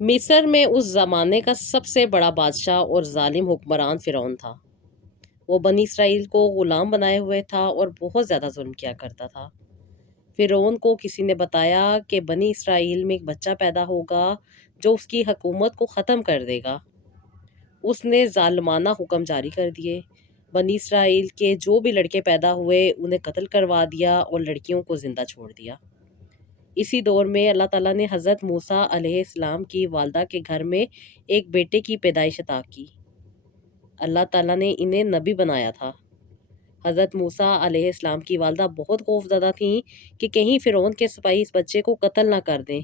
مصر میں اس زمانے کا سب سے بڑا بادشاہ اور ظالم حکمران فرعون تھا۔ وہ بنی اسرائیل کو غلام بنائے ہوئے تھا اور بہت زیادہ ظلم کیا کرتا تھا۔ فرعون کو کسی نے بتایا کہ بنی اسرائیل میں ایک بچہ پیدا ہوگا جو اس کی حکومت کو ختم کر دے گا۔ اس نے ظالمانہ حکم جاری کر دیے۔ بنی اسرائیل کے جو بھی لڑکے پیدا ہوئے انہیں قتل کروا دیا اور لڑکیوں کو زندہ چھوڑ دیا۔ اسی دور میں اللہ تعالیٰ نے حضرت موسیٰ علیہ السلام کی والدہ کے گھر میں ایک بیٹے کی پیدائش عطا کی۔ اللہ تعالیٰ نے انہیں نبی بنایا تھا۔ حضرت موسیٰ علیہ السلام کی والدہ بہت خوفزدہ تھیں کہ کہیں فرعون کے سپاہی اس بچے کو قتل نہ کر دیں۔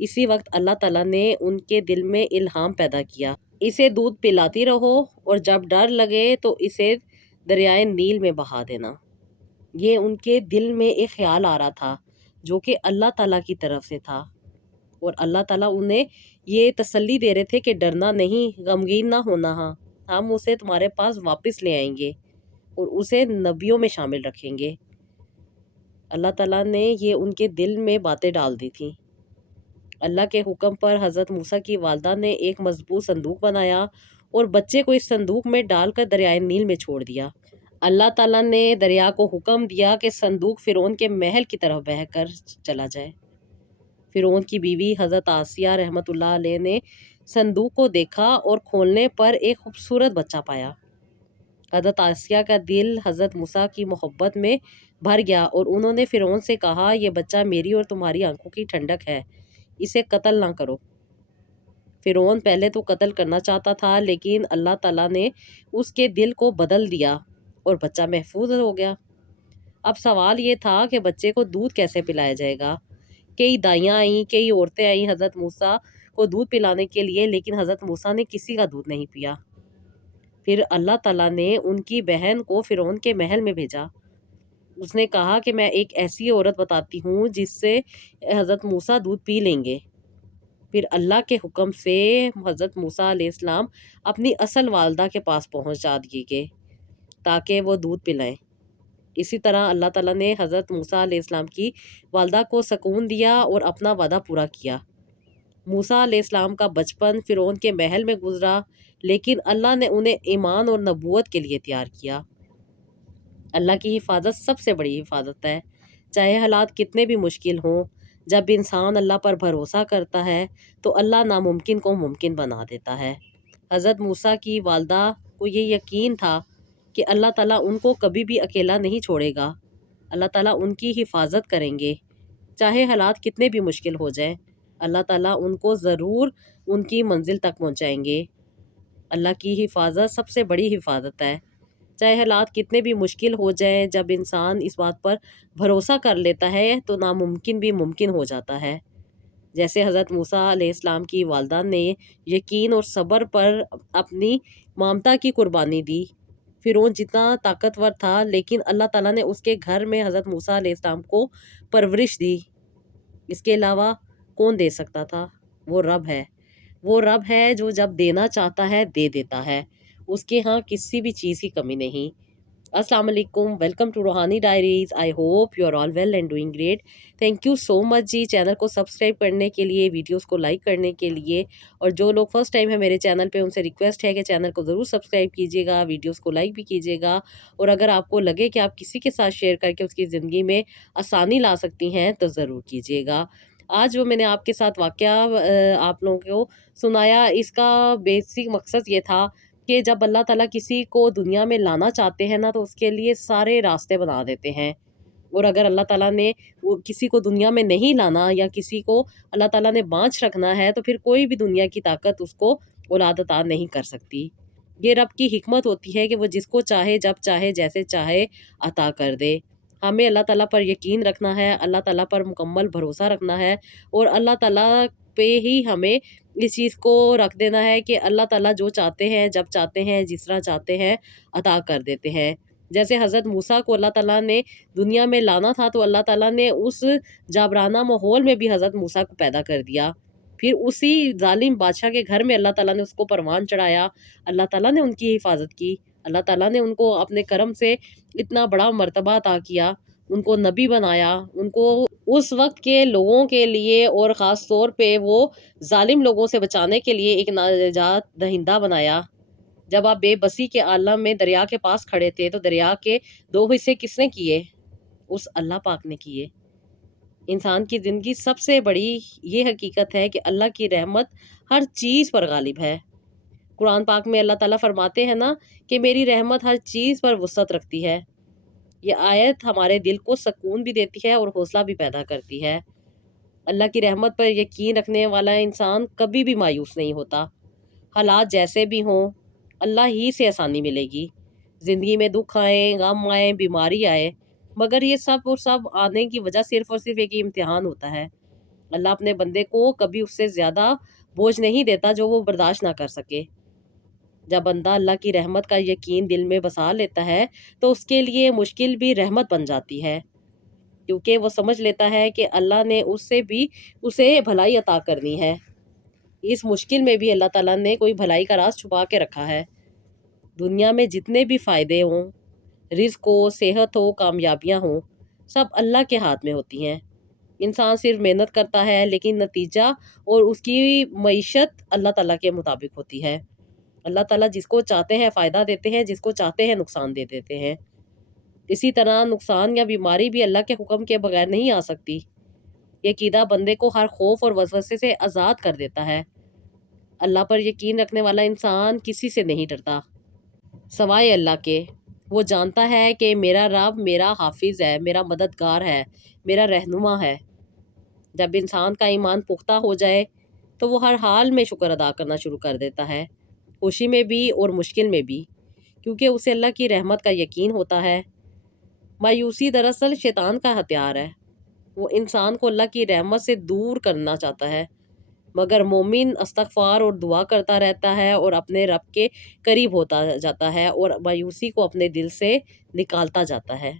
اسی وقت اللہ تعالیٰ نے ان کے دل میں الہام پیدا کیا، اسے دودھ پلاتی رہو اور جب ڈر لگے تو اسے دریائے نیل میں بہا دینا۔ یہ ان کے دل میں ایک خیال آ رہا تھا جو کہ اللہ تعالیٰ کی طرف سے تھا، اور اللہ تعالیٰ انہیں یہ تسلی دے رہے تھے کہ ڈرنا نہیں، غمگین نہ ہونا، ہم اسے تمہارے پاس واپس لے آئیں گے اور اسے نبیوں میں شامل رکھیں گے۔ اللہ تعالیٰ نے یہ ان کے دل میں باتیں ڈال دی تھیں۔ اللہ کے حکم پر حضرت موسیٰ کی والدہ نے ایک مضبوط صندوق بنایا اور بچے کو اس صندوق میں ڈال کر دریائے نیل میں چھوڑ دیا۔ اللہ تعالیٰ نے دریا کو حکم دیا کہ صندوق فرعون کے محل کی طرف بہہ کر چلا جائے۔ فرعون کی بیوی حضرت آسیہ رحمۃ اللہ علیہ نے صندوق کو دیکھا اور کھولنے پر ایک خوبصورت بچہ پایا۔ حضرت آسیہ کا دل حضرت موسیٰ کی محبت میں بھر گیا اور انہوں نے فرعون سے کہا، یہ بچہ میری اور تمہاری آنکھوں کی ٹھنڈک ہے، اسے قتل نہ کرو۔ فرعون پہلے تو قتل کرنا چاہتا تھا، لیکن اللہ تعالیٰ نے اس کے دل کو بدل دیا اور بچہ محفوظ ہو گیا۔ اب سوال یہ تھا کہ بچے کو دودھ کیسے پلایا جائے گا۔ کئی دائیاں آئیں، کئی عورتیں آئیں حضرت موسیٰ کو دودھ پلانے کے لیے، لیکن حضرت موسیٰ نے کسی کا دودھ نہیں پیا۔ پھر اللہ تعالیٰ نے ان کی بہن کو فرعون کے محل میں بھیجا۔ اس نے کہا کہ میں ایک ایسی عورت بتاتی ہوں جس سے حضرت موسیٰ دودھ پی لیں گے۔ پھر اللہ کے حکم سے حضرت موسیٰ علیہ السلام اپنی اصل والدہ کے پاس پہنچا دیے گئے تاکہ وہ دودھ پلائیں۔ اسی طرح اللہ تعالیٰ نے حضرت موسیٰ علیہ السلام کی والدہ کو سکون دیا اور اپنا وعدہ پورا کیا۔ موسیٰ علیہ السلام کا بچپن فرعون کے محل میں گزرا، لیکن اللہ نے انہیں ایمان اور نبوت کے لیے تیار کیا۔ اللہ کی حفاظت سب سے بڑی حفاظت ہے، چاہے حالات کتنے بھی مشکل ہوں۔ جب انسان اللہ پر بھروسہ کرتا ہے تو اللہ ناممکن کو ممکن بنا دیتا ہے۔ حضرت موسیٰ کی والدہ کو یہ یقین تھا کہ اللہ تعالیٰ ان کو کبھی بھی اکیلا نہیں چھوڑے گا، اللہ تعالیٰ ان کی حفاظت کریں گے، چاہے حالات کتنے بھی مشکل ہو جائیں، اللہ تعالیٰ ان کو ضرور ان کی منزل تک پہنچائیں گے۔ اللہ کی حفاظت سب سے بڑی حفاظت ہے، چاہے حالات کتنے بھی مشکل ہو جائیں۔ جب انسان اس بات پر بھروسہ کر لیتا ہے تو ناممکن بھی ممکن ہو جاتا ہے۔ جیسے حضرت موسیٰ علیہ السلام کی والدہ نے یقین اور صبر پر اپنی مامتا کی قربانی دی۔ فرعون جتنا طاقتور تھا، لیکن اللہ تعالیٰ نے اس کے گھر میں حضرت موسیٰ علیہ السلام کو پرورش دی۔ اس کے علاوہ کون دے سکتا تھا؟ وہ رب ہے۔ وہ رب ہے جو جب دینا چاہتا ہے دے دیتا ہے، اس کے ہاں کسی بھی چیز کی کمی نہیں۔ السلام علیکم، welcome to Rohani diaries. I hope you are all well and doing great. Thank you so much جی، چینل کو سبسکرائب کرنے کے لیے، ویڈیوز کو لائک کرنے کے لیے، اور جو لوگ فرسٹ ٹائم ہے میرے چینل پہ ان سے ریکویسٹ ہے کہ چینل کو ضرور سبسکرائب کیجیے گا، ویڈیوز کو لائک بھی کیجیے گا، اور اگر آپ کو لگے کہ آپ کسی کے ساتھ شیئر کر کے اس کی زندگی میں آسانی لا سکتی ہیں تو ضرور کیجیے گا۔ آج جو میں نے آپ کے ساتھ واقعہ آپ لوگوں کو سنایا، اس کا بیسک مقصد یہ تھا کہ جب اللہ تعالیٰ کسی کو دنیا میں لانا چاہتے ہیں نا تو اس کے لیے سارے راستے بنا دیتے ہیں، اور اگر اللہ تعالیٰ نے کسی کو دنیا میں نہیں لانا یا کسی کو اللہ تعالیٰ نے بانجھ رکھنا ہے تو پھر کوئی بھی دنیا کی طاقت اس کو اولاد عطا نہیں کر سکتی۔ یہ رب کی حکمت ہوتی ہے کہ وہ جس کو چاہے جب چاہے جیسے چاہے عطا کر دے۔ ہمیں اللہ تعالیٰ پر یقین رکھنا ہے، اللہ تعالیٰ پر مکمل بھروسہ رکھنا ہے، اور اللہ تعالیٰ پہ ہی ہمیں اس چیز کو رکھ دینا ہے کہ اللہ تعالیٰ جو چاہتے ہیں جب چاہتے ہیں جس طرح چاہتے ہیں عطا کر دیتے ہیں۔ جیسے حضرت موسیٰ کو اللہ تعالیٰ نے دنیا میں لانا تھا تو اللہ تعالیٰ نے اس جابرانہ ماحول میں بھی حضرت موسیٰ کو پیدا کر دیا، پھر اسی ظالم بادشاہ کے گھر میں اللہ تعالیٰ نے اس کو پروان چڑھایا، اللہ تعالیٰ نے ان کی حفاظت کی، اللہ تعالیٰ نے ان کو اپنے کرم سے اتنا بڑا مرتبہ عطا کیا۔ ان کو نبی بنایا، ان کو اس وقت کے لوگوں کے لیے اور خاص طور پہ وہ ظالم لوگوں سے بچانے کے لیے ایک نجات دہندہ بنایا۔ جب آپ بے بسی کے عالم میں دریا کے پاس کھڑے تھے تو دریا کے 2 حصے کس نے کیے؟ اس اللہ پاک نے کیے۔ انسان کی زندگی سب سے بڑی یہ حقیقت ہے کہ اللہ کی رحمت ہر چیز پر غالب ہے۔ قرآن پاک میں اللہ تعالیٰ فرماتے ہیں نا کہ میری رحمت ہر چیز پر وسعت رکھتی ہے۔ یہ آیت ہمارے دل کو سکون بھی دیتی ہے اور حوصلہ بھی پیدا کرتی ہے۔ اللہ کی رحمت پر یقین رکھنے والا انسان کبھی بھی مایوس نہیں ہوتا۔ حالات جیسے بھی ہوں، اللہ ہی سے آسانی ملے گی۔ زندگی میں دکھ آئیں، غم آئیں، بیماری آئے، مگر یہ سب اور سب آنے کی وجہ صرف اور صرف ایک امتحان ہوتا ہے۔ اللہ اپنے بندے کو کبھی اس سے زیادہ بوجھ نہیں دیتا جو وہ برداشت نہ کر سکے۔ جب بندہ اللہ کی رحمت کا یقین دل میں بسا لیتا ہے تو اس کے لیے مشکل بھی رحمت بن جاتی ہے، کیونکہ وہ سمجھ لیتا ہے کہ اللہ نے اس سے بھی اسے بھلائی عطا کرنی ہے۔ اس مشکل میں بھی اللہ تعالیٰ نے کوئی بھلائی کا راز چھپا کے رکھا ہے۔ دنیا میں جتنے بھی فائدے ہوں، رزق ہو، صحت ہو، کامیابیاں ہوں، سب اللہ کے ہاتھ میں ہوتی ہیں۔ انسان صرف محنت کرتا ہے لیکن نتیجہ اور اس کی معیشت اللہ تعالیٰ کے مطابق ہوتی ہے۔ اللہ تعالیٰ جس کو چاہتے ہیں فائدہ دیتے ہیں، جس کو چاہتے ہیں نقصان دے دیتے ہیں۔ اسی طرح نقصان یا بیماری بھی اللہ کے حکم کے بغیر نہیں آ سکتی۔ یہ عقیدہ بندے کو ہر خوف اور وسوسے سے آزاد کر دیتا ہے۔ اللہ پر یقین رکھنے والا انسان کسی سے نہیں ڈرتا سوائے اللہ کے۔ وہ جانتا ہے کہ میرا رب میرا حافظ ہے، میرا مددگار ہے، میرا رہنما ہے۔ جب انسان کا ایمان پختہ ہو جائے تو وہ ہر حال میں شکر ادا کرنا شروع کر دیتا ہے، خوشی میں بھی اور مشکل میں بھی، کیونکہ اسے اللہ کی رحمت کا یقین ہوتا ہے۔ مایوسی دراصل شیطان کا ہتھیار ہے۔ وہ انسان کو اللہ کی رحمت سے دور کرنا چاہتا ہے، مگر مومن استغفار اور دعا کرتا رہتا ہے اور اپنے رب کے قریب ہوتا جاتا ہے اور مایوسی کو اپنے دل سے نکالتا جاتا ہے۔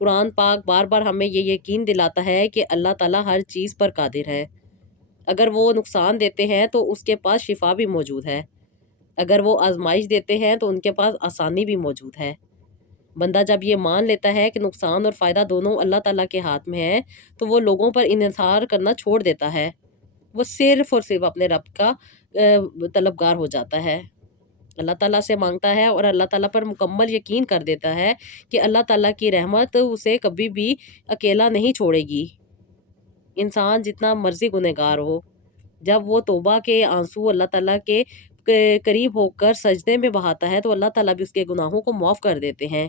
قرآن پاک بار بار ہمیں یہ یقین دلاتا ہے کہ اللہ تعالیٰ ہر چیز پر قادر ہے۔ اگر وہ نقصان دیتے ہیں تو اس کے پاس شفا بھی موجود ہے، اگر وہ آزمائش دیتے ہیں تو ان کے پاس آسانی بھی موجود ہے۔ بندہ جب یہ مان لیتا ہے کہ نقصان اور فائدہ دونوں اللہ تعالیٰ کے ہاتھ میں ہے تو وہ لوگوں پر انحصار کرنا چھوڑ دیتا ہے۔ وہ صرف اور صرف اپنے رب کا طلبگار ہو جاتا ہے، اللہ تعالیٰ سے مانگتا ہے اور اللہ تعالیٰ پر مکمل یقین کر دیتا ہے کہ اللہ تعالیٰ کی رحمت اسے کبھی بھی اکیلا نہیں چھوڑے گی۔ انسان جتنا مرضی گنہگار ہو، جب وہ توبہ کے آنسو اللہ تعالیٰ کے قریب ہو کر سجدے میں بہاتا ہے تو اللہ تعالیٰ بھی اس کے گناہوں کو معاف کر دیتے ہیں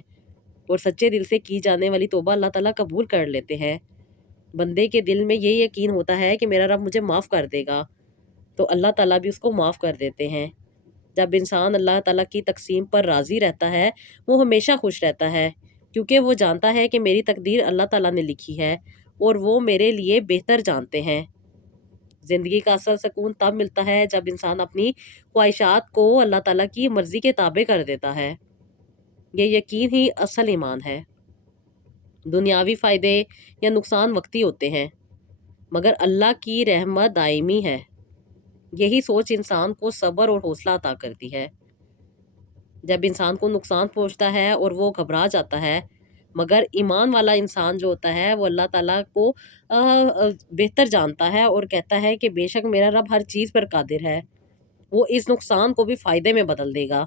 اور سچے دل سے کی جانے والی توبہ اللہ تعالیٰ قبول کر لیتے ہیں۔ بندے کے دل میں یہ یقین ہوتا ہے کہ میرا رب مجھے معاف کر دے گا تو اللہ تعالیٰ بھی اس کو معاف کر دیتے ہیں۔ جب انسان اللہ تعالیٰ کی تقسیم پر راضی رہتا ہے وہ ہمیشہ خوش رہتا ہے، کیونکہ وہ جانتا ہے کہ میری تقدیر اللہ تعالیٰ نے لکھی ہے اور وہ میرے لیے بہتر جانتے ہیں۔ زندگی کا اصل سکون تب ملتا ہے جب انسان اپنی خواہشات کو اللہ تعالیٰ کی مرضی کے تابع کر دیتا ہے۔ یہ یقین ہی اصل ایمان ہے۔ دنیاوی فائدے یا نقصان وقتی ہوتے ہیں، مگر اللہ کی رحمت دائمی ہے۔ یہی سوچ انسان کو صبر اور حوصلہ عطا کرتی ہے۔ جب انسان کو نقصان پہنچتا ہے اور وہ گھبرا جاتا ہے، مگر ایمان والا انسان جو ہوتا ہے وہ اللہ تعالیٰ کو بہتر جانتا ہے اور کہتا ہے کہ بے شک میرا رب ہر چیز پر قادر ہے، وہ اس نقصان کو بھی فائدے میں بدل دے گا۔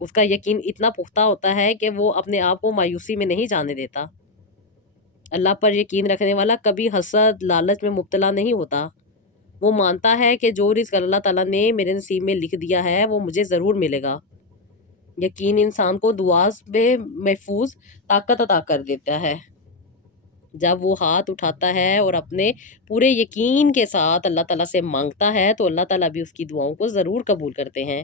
اس کا یقین اتنا پختہ ہوتا ہے کہ وہ اپنے آپ کو مایوسی میں نہیں جانے دیتا۔ اللہ پر یقین رکھنے والا کبھی حسد، لالچ میں مبتلا نہیں ہوتا۔ وہ مانتا ہے کہ جو رزق اللہ تعالیٰ نے میرے نصیب میں لکھ دیا ہے وہ مجھے ضرور ملے گا۔ یقین انسان کو دعا میں محفوظ طاقت عطا کر دیتا ہے۔ جب وہ ہاتھ اٹھاتا ہے اور اپنے پورے یقین کے ساتھ اللہ تعالیٰ سے مانگتا ہے تو اللہ تعالیٰ بھی اس کی دعاؤں کو ضرور قبول کرتے ہیں۔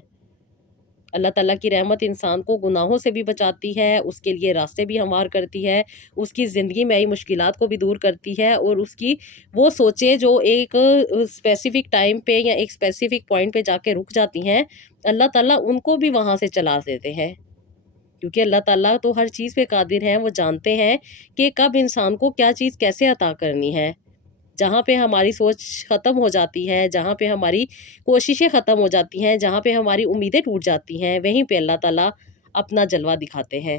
اللہ تعالیٰ کی رحمت انسان کو گناہوں سے بھی بچاتی ہے، اس کے لیے راستے بھی ہموار کرتی ہے، اس کی زندگی میں آئی مشکلات کو بھی دور کرتی ہے اور اس کی وہ سوچیں جو ایک اسپیسیفک ٹائم پہ یا ایک اسپیسیفک پوائنٹ پہ جا کے رک جاتی ہیں، اللہ تعالیٰ ان کو بھی وہاں سے چلا دیتے ہیں، کیونکہ اللہ تعالیٰ تو ہر چیز پہ قادر ہیں۔ وہ جانتے ہیں کہ کب انسان کو کیا چیز کیسے عطا کرنی ہے۔ جہاں پہ ہماری سوچ ختم ہو جاتی ہے، جہاں پہ ہماری کوششیں ختم ہو جاتی ہیں، جہاں پہ ہماری امیدیں ٹوٹ جاتی ہیں، وہیں پہ اللہ تعالیٰ اپنا جلوہ دکھاتے ہیں۔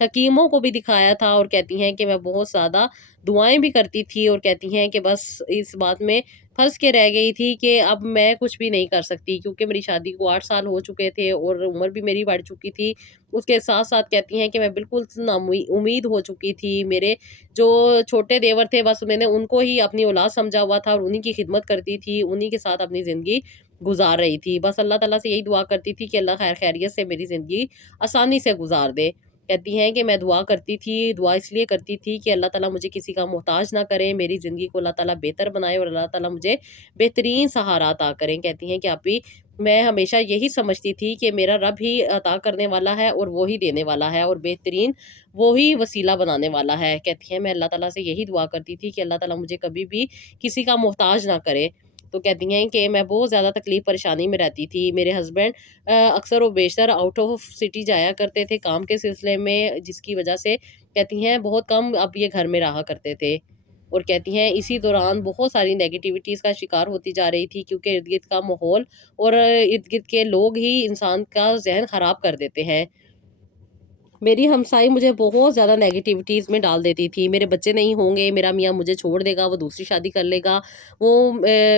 حکیموں کو بھی دکھایا تھا، اور کہتی ہیں کہ میں بہت زیادہ دعائیں بھی کرتی تھی، اور کہتی ہیں کہ بس اس بات میں پھنس کے رہ گئی تھی کہ اب میں کچھ بھی نہیں کر سکتی، کیونکہ میری شادی کو 8 سال ہو چکے تھے اور عمر بھی میری بڑھ چکی تھی۔ اس کے ساتھ ساتھ کہتی ہیں کہ میں بالکل امید ہو چکی تھی۔ میرے جو چھوٹے دیور تھے، بس میں نے ان کو ہی اپنی اولاد سمجھا ہوا تھا، اور انہی کی خدمت کرتی تھی، انہی کے ساتھ اپنی زندگی گزار رہی تھی۔ بس اللہ تعالیٰ سے یہی دعا کرتی تھی کہ اللہ خیر خیریت سے میری زندگی آسانی سے گزار دے۔ کہتی ہیں کہ میں دعا کرتی تھی، دعا اس لیے کرتی تھی کہ اللہ تعالیٰ مجھے کسی کا محتاج نہ کرے، میری زندگی کو اللہ تعالیٰ بہتر بنائے، اور اللہ تعالیٰ مجھے بہترین سہارا عطا کریں۔ کہتی ہیں کہ آپی میں ہمیشہ یہی سمجھتی تھی کہ میرا رب ہی عطا کرنے والا ہے، اور وہی دینے والا ہے، اور بہترین وہی وسیلہ بنانے والا ہے۔ کہتی ہیں میں اللہ تعالیٰ سے یہی دعا کرتی تھی کہ اللہ تعالیٰ مجھے کبھی بھی کسی کا محتاج نہ کرے۔ تو کہتی ہیں کہ میں بہت زیادہ تکلیف پریشانی میں رہتی تھی۔ میرے ہسبینڈ اکثر و بیشتر آؤٹ آف سٹی جایا کرتے تھے کام کے سلسلے میں، جس کی وجہ سے کہتی ہیں بہت کم اب یہ گھر میں رہا کرتے تھے، اور کہتی ہیں اسی دوران بہت ساری نیگیٹیوٹیز کا شکار ہوتی جا رہی تھی، کیونکہ ارد گرد کا ماحول اور ارد گرد کے لوگ ہی انسان کا ذہن خراب کر دیتے ہیں۔ میری ہمسائی مجھے بہت زیادہ نیگیٹیوٹیز میں ڈال دیتی تھی، میرے بچے نہیں ہوں گے، میرا میاں مجھے چھوڑ دے گا، وہ دوسری شادی کر لے گا، وہ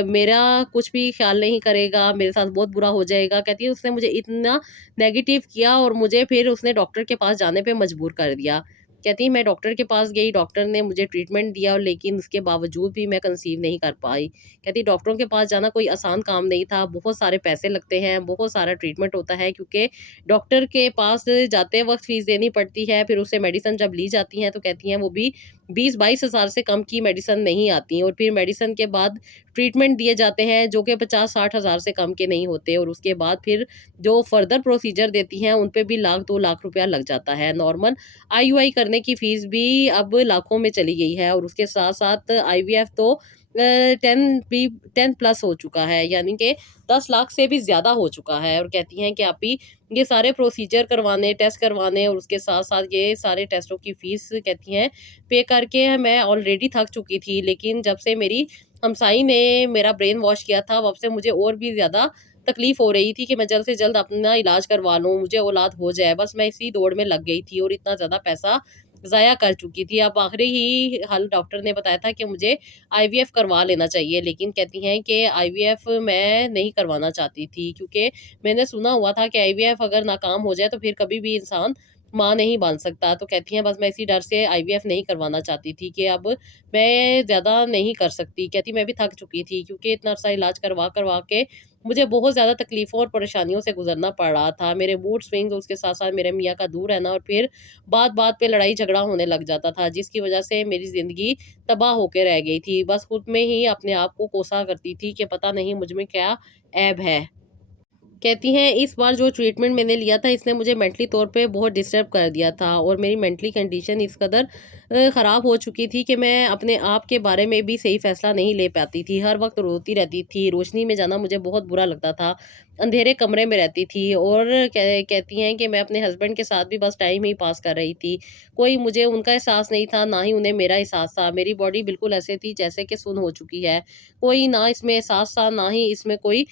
میرا کچھ بھی خیال نہیں کرے گا، میرے ساتھ بہت برا ہو جائے گا۔ کہتی ہے اس نے مجھے اتنا نیگیٹیو کیا، اور مجھے پھر اس نے ڈاکٹر کے پاس جانے پہ مجبور کر دیا۔ کہتی ہے میں ڈاکٹر کے پاس گئی، ڈاکٹر نے مجھے ٹریٹمنٹ دیا، لیکن اس کے باوجود بھی میں کنسیو نہیں کر پائی۔ کہتی ڈاکٹروں کے پاس جانا کوئی آسان کام نہیں تھا، بہت سارے پیسے لگتے ہیں، بہت سارا ٹریٹمنٹ ہوتا ہے، کیونکہ ڈاکٹر کے پاس جاتے وقت فیس دینی پڑتی ہے، پھر اسے میڈیسن جب لی جاتی ہیں تو کہتی ہیں وہ بھی 20-22 ہزار سے کم کی میڈیسن نہیں آتی، اور پھر میڈیسن کے بعد ٹریٹمنٹ دیے جاتے ہیں جو کہ 50-60 ہزار سے کم کے نہیں ہوتے، اور اس کے بعد پھر جو فردر پروسیجر دیتی ہیں ان پہ بھی 1-2 لاکھ روپیہ لگ جاتا ہے۔ نارمل IUI کرنے کی فیس بھی اب لاکھوں میں چلی گئی ہے، اور اس کے ساتھ ساتھ IVF تو 10 پلس ہو چکا ہے، یعنی کہ 10 لاکھ سے بھی زیادہ ہو چکا ہے۔ اور کہتی ہیں کہ آپ ہی یہ سارے پروسیجر کروانے، ٹیسٹ کروانے، اور اس کے ساتھ ساتھ یہ سارے ٹیسٹوں کی فیس کہتی ہیں پے کر کے میں آلریڈی تھک چکی تھی، لیکن جب سے میری ہمسائی نے میرا برین واش کیا تھا، اب سے مجھے اور بھی زیادہ تکلیف ہو رہی تھی کہ میں جلد سے جلد اپنا علاج کروا لوں، مجھے اولاد ہو جائے، بس میں اسی دوڑ میں لگ گئی تھی، اور اتنا زیادہ پیسہ ضائع کر چکی تھی۔ اب آخری ہی حل ڈاکٹر نے بتایا تھا کہ مجھے IVF کروا لینا چاہیے، لیکن کہتی ہیں کہ IVF میں نہیں کروانا چاہتی تھی، کیونکہ میں نے سنا ہوا تھا کہ IVF اگر ناکام ہو جائے تو پھر کبھی بھی انسان ماں نہیں بن سکتا۔ تو کہتی ہیں بس میں اسی ڈر سے IVF نہیں کروانا چاہتی تھی کہ اب میں زیادہ نہیں کر سکتی۔ کہتی میں بھی تھک چکی تھی، کیونکہ اتنا عرصہ علاج کروا کروا کے مجھے بہت زیادہ تکلیفوں اور پریشانیوں سے گزرنا پڑ رہا تھا۔ میرے موڈ سوئنگز، اس کے ساتھ ساتھ میرے میاں کا دور رہنا، اور پھر بات بات پہ لڑائی جھگڑا ہونے لگ جاتا تھا، جس کی وجہ سے میری زندگی تباہ ہو کے رہ گئی تھی۔ بس خود میں ہی اپنے آپ کو کوسا کرتی تھی کہ پتہ نہیں مجھ میں کیا عیب ہے۔ کہتی ہیں اس بار جو ٹریٹمنٹ میں نے لیا تھا اس نے مجھے مینٹلی طور پہ بہت ڈسٹرب کر دیا تھا، اور میری مینٹلی کنڈیشن اس قدر خراب ہو چکی تھی کہ میں اپنے آپ کے بارے میں بھی صحیح فیصلہ نہیں لے پاتی تھی، ہر وقت روتی رہتی تھی، روشنی میں جانا مجھے بہت برا لگتا تھا، اندھیرے کمرے میں رہتی تھی، اور کہتی ہیں کہ میں اپنے ہسبینڈ کے ساتھ بھی بس ٹائم ہی پاس کر رہی تھی، کوئی مجھے ان کا احساس نہیں تھا، نہ ہی انہیں میرا احساس تھا، میری باڈی بالکل ایسے تھی جیسے کہ سن ہو چکی ہے، کوئی نہ اس میں احساس تھا، نہ ہی اس میں کوئی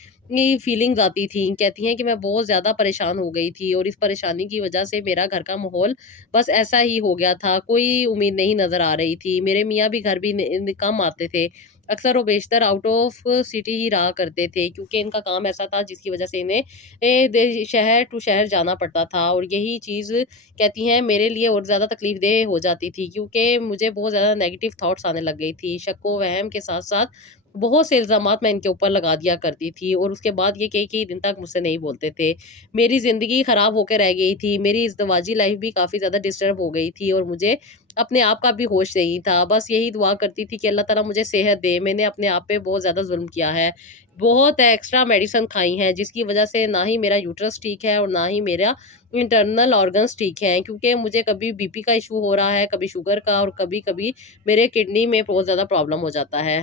فیلنگز آتی تھی۔ کہتی ہیں کہ میں بہت زیادہ پریشان ہو گئی تھی، اور اس پریشانی کی وجہ سے میرا گھر کا ماحول بس ایسا ہی ہو گیا تھا، کوئی امید نہیں نظر آ رہی تھی، میرے میاں بھی گھر بھی کم آتے تھے، اکثر و بیشتر آؤٹ آف سٹی ہی رہا کرتے تھے، کیونکہ ان کا کام ایسا تھا جس کی وجہ سے انہیں شہر ٹو شہر جانا پڑتا تھا، اور یہی چیز کہتی ہیں میرے لیے اور زیادہ تکلیف دہ ہو جاتی تھی، کیونکہ مجھے بہت زیادہ نیگیٹو تھاٹس آنے لگ گئی تھی، شک و وہم کے ساتھ ساتھ بہت سے الزامات میں ان کے اوپر لگا دیا کرتی تھی، اور اس کے بعد یہ کئی دن تک مجھ سے نہیں بولتے تھے، میری زندگی خراب ہو کے رہ گئی تھی، میری ازدواجی لائف بھی کافی زیادہ ڈسٹرب ہو گئی تھی، اور مجھے اپنے آپ کا بھی ہوش نہیں تھا، بس یہی دعا کرتی تھی کہ اللہ تعالیٰ مجھے صحت دے، میں نے اپنے آپ پہ بہت زیادہ ظلم کیا ہے، بہت ایکسٹرا میڈیسن کھائی ہیں، جس کی وجہ سے نہ ہی میرا یوٹرس ٹھیک ہے، اور نہ ہی میرا انٹرنل آرگنز ٹھیک ہیں، کیونکہ مجھے کبھی BP کا ایشو ہو رہا ہے، کبھی شوگر کا، اور کبھی کبھی میرے کڈنی میں بہت زیادہ پرابلم ہو جاتا ہے۔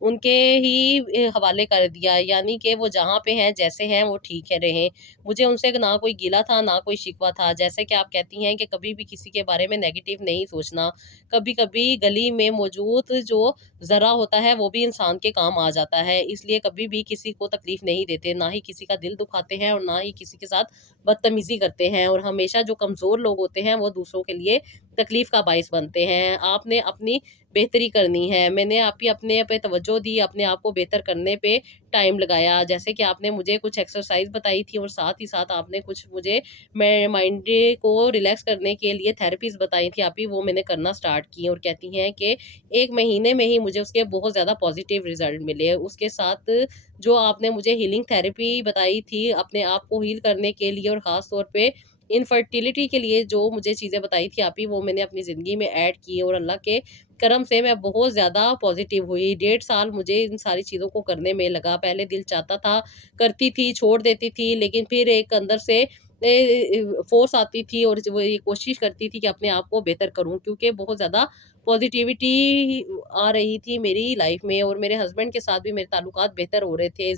ان کے ہی حوالے کر دیا، یعنی کہ وہ جہاں پہ ہیں جیسے ہیں وہ ٹھیک ہے رہیں۔ مجھے ان سے نہ کوئی گلہ تھا نہ کوئی شکوہ تھا، جیسے کہ آپ کہتی ہیں کہ کبھی بھی کسی کے بارے میں نیگیٹو نہیں سوچنا، کبھی کبھی گلی میں موجود جو ذرہ ہوتا ہے وہ بھی انسان کے کام آ جاتا ہے، اس لیے کبھی بھی کسی کو تکلیف نہیں دیتے، نہ ہی کسی کا دل دکھاتے ہیں اور نہ ہی کسی کے ساتھ بدتمیزی کرتے ہیں، اور ہمیشہ جو کمزور لوگ ہوتے ہیں وہ دوسروں کے لیے تکلیف کا باعث بنتے ہیں۔ آپ نے اپنی بہتری کرنی ہے، میں نے آپ کی اپنے پہ توجہ دی، اپنے آپ کو بہتر کرنے پہ ٹائم لگایا، جیسے کہ آپ نے مجھے کچھ ایکسرسائز بتائی تھی اور ساتھ ہی ساتھ آپ نے کچھ مجھے میں مائنڈ کو ریلیکس کرنے کے لیے تھیراپیز بتائی تھی، آپ ہی وہ میں نے کرنا سٹارٹ کی، اور کہتی ہیں کہ 1 مہینے میں ہی مجھے اس کے بہت زیادہ پازیٹیو ریزلٹ ملے۔ اس کے ساتھ جو آپ نے مجھے ہیلنگ تھیراپی بتائی تھی اپنے آپ کو ہیل کرنے کے لیے، اور خاص طور پہ انفرٹیلٹی کے لیے جو مجھے چیزیں بتائی تھی آپ ہی وہ میں نے اپنی زندگی میں ایڈ کی، اور اللہ کے کرم سے میں بہت زیادہ پازیٹیو ہوئی۔ 1.5 سال مجھے ان ساری چیزوں کو کرنے میں لگا، پہلے دل چاہتا تھا کرتی تھی چھوڑ دیتی تھی، لیکن پھر ایک اندر سے فورس آتی تھی اور وہ یہ کوشش کرتی تھی کہ اپنے آپ کو بہتر کروں، کیونکہ بہت زیادہ پازیٹیوٹی آ رہی تھی میری لائف میں، اور میرے ہسبینڈ کے ساتھ بھی میرے تعلقات بہتر ہو رہے تھے،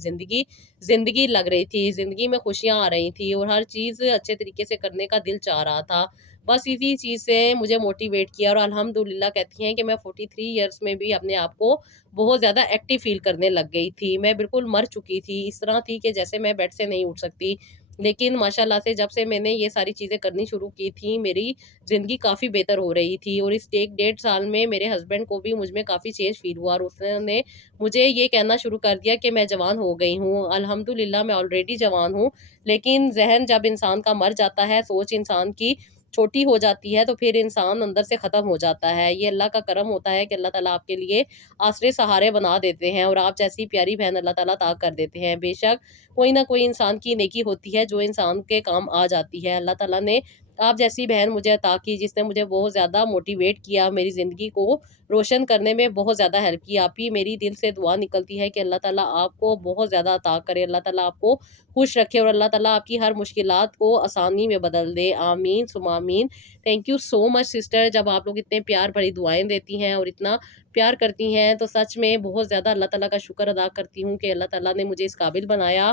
زندگی لگ رہی تھی، زندگی میں خوشیاں آ رہی تھی، اور ہر چیز اچھے طریقے سے کرنے کا دل چاہ رہا تھا۔ بس اسی چیز سے مجھے موٹیویٹ کیا، اور الحمدللہ کہتی ہیں کہ میں 43 ایئرس میں بھی اپنے آپ کو بہت زیادہ ایکٹیو فیل کرنے لگ گئی تھی۔ میں بالکل مر چکی تھی، اس طرح تھی کہ جیسے میں بیڈ سے نہیں اٹھ سکتی، لیکن ماشاءاللہ سے جب سے میں نے یہ ساری چیزیں کرنی شروع کی تھی میری زندگی کافی بہتر ہو رہی تھی، اور اس 1.5 سال میں میرے ہسبینڈ کو بھی مجھ میں کافی چینج فیل ہوا، اور اس نے مجھے یہ کہنا شروع کر دیا کہ میں جوان ہو گئی ہوں۔ الحمدللہ میں آلریڈی جوان ہوں، لیکن ذہن جب انسان کا مر جاتا ہے، سوچ انسان کی چھوٹی ہو جاتی ہے، تو پھر انسان اندر سے ختم ہو جاتا ہے۔ یہ اللہ کا کرم ہوتا ہے کہ اللہ تعالیٰ آپ کے لیے آسرے سہارے بنا دیتے ہیں، اور آپ جیسی پیاری بہن اللہ تعالیٰ عطا کر دیتے ہیں۔ بے شک کوئی نہ کوئی انسان کی نیکی ہوتی ہے جو انسان کے کام آ جاتی ہے۔ اللہ تعالیٰ نے آپ جیسی بہن مجھے عطا کی، جس نے مجھے بہت زیادہ موٹیویٹ کیا، میری زندگی کو روشن کرنے میں بہت زیادہ ہیلپ کی۔ آپ ہی میری دل سے دعا نکلتی ہے کہ اللہ تعالیٰ آپ کو بہت زیادہ عطا کرے، اللہ تعالیٰ آپ کو خوش رکھے، اور اللہ تعالیٰ آپ کی ہر مشکلات کو آسانی میں بدل دے۔ آمین ثم آمین۔ Thank you so much sister, جب آپ لوگ اتنے پیار بھری دعائیں دیتی ہیں اور اتنا پیار کرتی ہیں تو سچ میں بہت زیادہ اللہ تعالیٰ کا شکر ادا کرتی ہوں کہ اللہ تعالیٰ نے مجھے اس قابل بنایا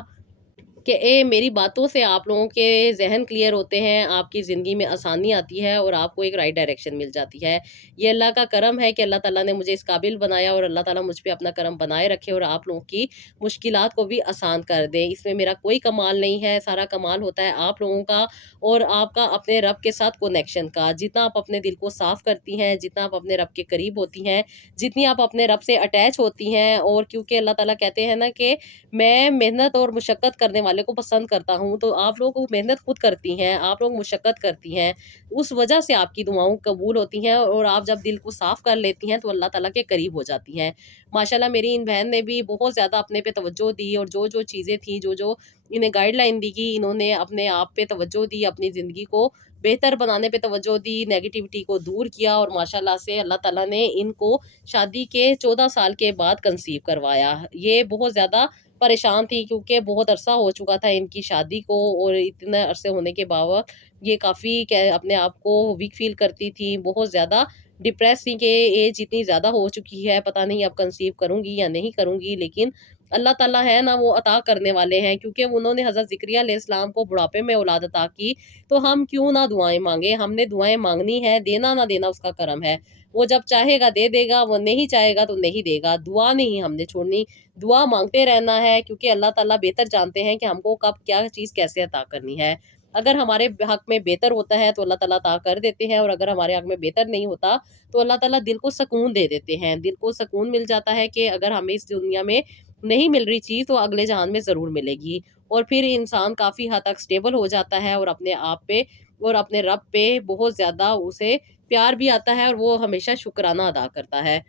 کہ میری باتوں سے آپ لوگوں کے ذہن کلیئر ہوتے ہیں، آپ کی زندگی میں آسانی آتی ہے، اور آپ کو ایک رائٹ ڈائریکشن مل جاتی ہے۔ یہ اللہ کا کرم ہے کہ اللہ تعالیٰ نے مجھے اس قابل بنایا، اور اللہ تعالیٰ مجھ پہ اپنا کرم بنائے رکھے اور آپ لوگوں کی مشکلات کو بھی آسان کر دے۔ اس میں میرا کوئی کمال نہیں ہے، سارا کمال ہوتا ہے آپ لوگوں کا اور آپ کا اپنے رب کے ساتھ کنیکشن کا۔ جتنا آپ اپنے دل کو صاف کرتی ہیں، جتنا آپ اپنے رب کے قریب ہوتی ہیں، جتنی آپ اپنے رب سے اٹیچ ہوتی ہیں، اور کیونکہ اللہ تعالیٰ کہتے ہیں نا کہ میں محنت اور مشقت کرنے والے کو پسند کرتا ہوں، تو آپ لوگ محنت خود کرتی ہیں، آپ لوگ مشقت کرتی ہیں، اس وجہ سے آپ کی دعاؤں قبول ہوتی ہیں، اور آپ جب دل کو صاف کر لیتی ہیں تو اللہ تعالیٰ کے قریب ہو جاتی ہیں۔ ماشاءاللہ میری ان بہن نے بھی بہت زیادہ اپنے پہ توجہ دی، اور جو چیزیں تھیں، جو انہیں گائیڈ لائن دی گئی، انہوں نے اپنے آپ پہ توجہ دی، اپنی زندگی کو بہتر بنانے پہ توجہ دی، نیگیٹیوٹی کو دور کیا، اور ماشاءاللہ سے اللہ تعالیٰ نے ان کو شادی کے 14 سال کے بعد کنسیو کروایا۔ یہ بہت زیادہ پریشان تھی کیونکہ بہت عرصہ ہو چکا تھا ان کی شادی کو، اور اتنے عرصے ہونے کے باوجود یہ کافی اپنے آپ کو ویک فیل کرتی تھی، بہت زیادہ ڈپریس تھی کہ ایج اتنی زیادہ ہو چکی ہے، پتہ نہیں اب کنسیو کروں گی یا نہیں کروں گی، لیکن اللہ تعالیٰ ہے نا وہ عطا کرنے والے ہیں، کیونکہ انہوں نے حضرت زکریا علیہ السلام کو بڑھاپے میں اولاد عطا کی، تو ہم کیوں نہ دعائیں مانگے، ہم نے دعائیں مانگنی ہے، دینا نہ دینا اس کا کرم ہے، وہ جب چاہے گا دے دے گا، وہ نہیں چاہے گا تو نہیں دے گا۔ دعا نہیں ہم نے چھوڑنی، دعا مانگتے رہنا ہے، کیونکہ اللہ تعالیٰ بہتر جانتے ہیں کہ ہم کو کب کیا چیز کیسے عطا کرنی ہے۔ اگر ہمارے حق میں بہتر ہوتا ہے تو اللہ تعالیٰ عطا کر دیتے ہیں، اور اگر ہمارے حق میں بہتر نہیں ہوتا تو اللہ تعالیٰ دل کو سکون دے دیتے ہیں، دل کو سکون مل جاتا ہے کہ اگر ہمیں اس دنیا میں نہیں مل رہی چیز تو اگلے جہان میں ضرور ملے گی، اور پھر انسان کافی حد تک سٹیبل ہو جاتا ہے، اور اپنے آپ پہ اور اپنے رب پہ بہت زیادہ اسے پیار بھی آتا ہے، اور وہ ہمیشہ شکرانہ ادا کرتا ہے۔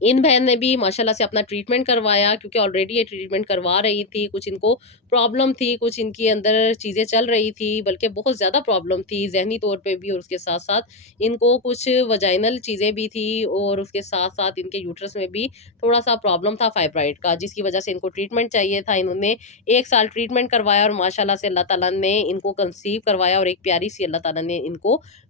ان بہن نے بھی ماشاءاللہ سے اپنا ٹریٹمنٹ کروایا، کیونکہ آلریڈی یہ ٹریٹمنٹ کروا رہی تھی، کچھ ان کو پرابلم تھی، کچھ ان کی اندر چیزیں چل رہی تھی، بلکہ بہت زیادہ پرابلم تھی ذہنی طور پہ بھی، اور اس کے ساتھ ساتھ ان کو کچھ وجائنل چیزیں بھی تھی، اور اس کے ساتھ ساتھ ان کے یوٹرس میں بھی تھوڑا سا پرابلم تھا فائبرائڈ کا، جس کی وجہ سے ان کو ٹریٹمنٹ چاہیے تھا۔ انہوں نے 1 سال ٹریٹمنٹ کروایا، اور ماشاءاللہ سے اللہ تعالیٰ نے ان کو کنسیو کروایا، اور ایک پیاری سی اللہ تعالیٰ نے ان کو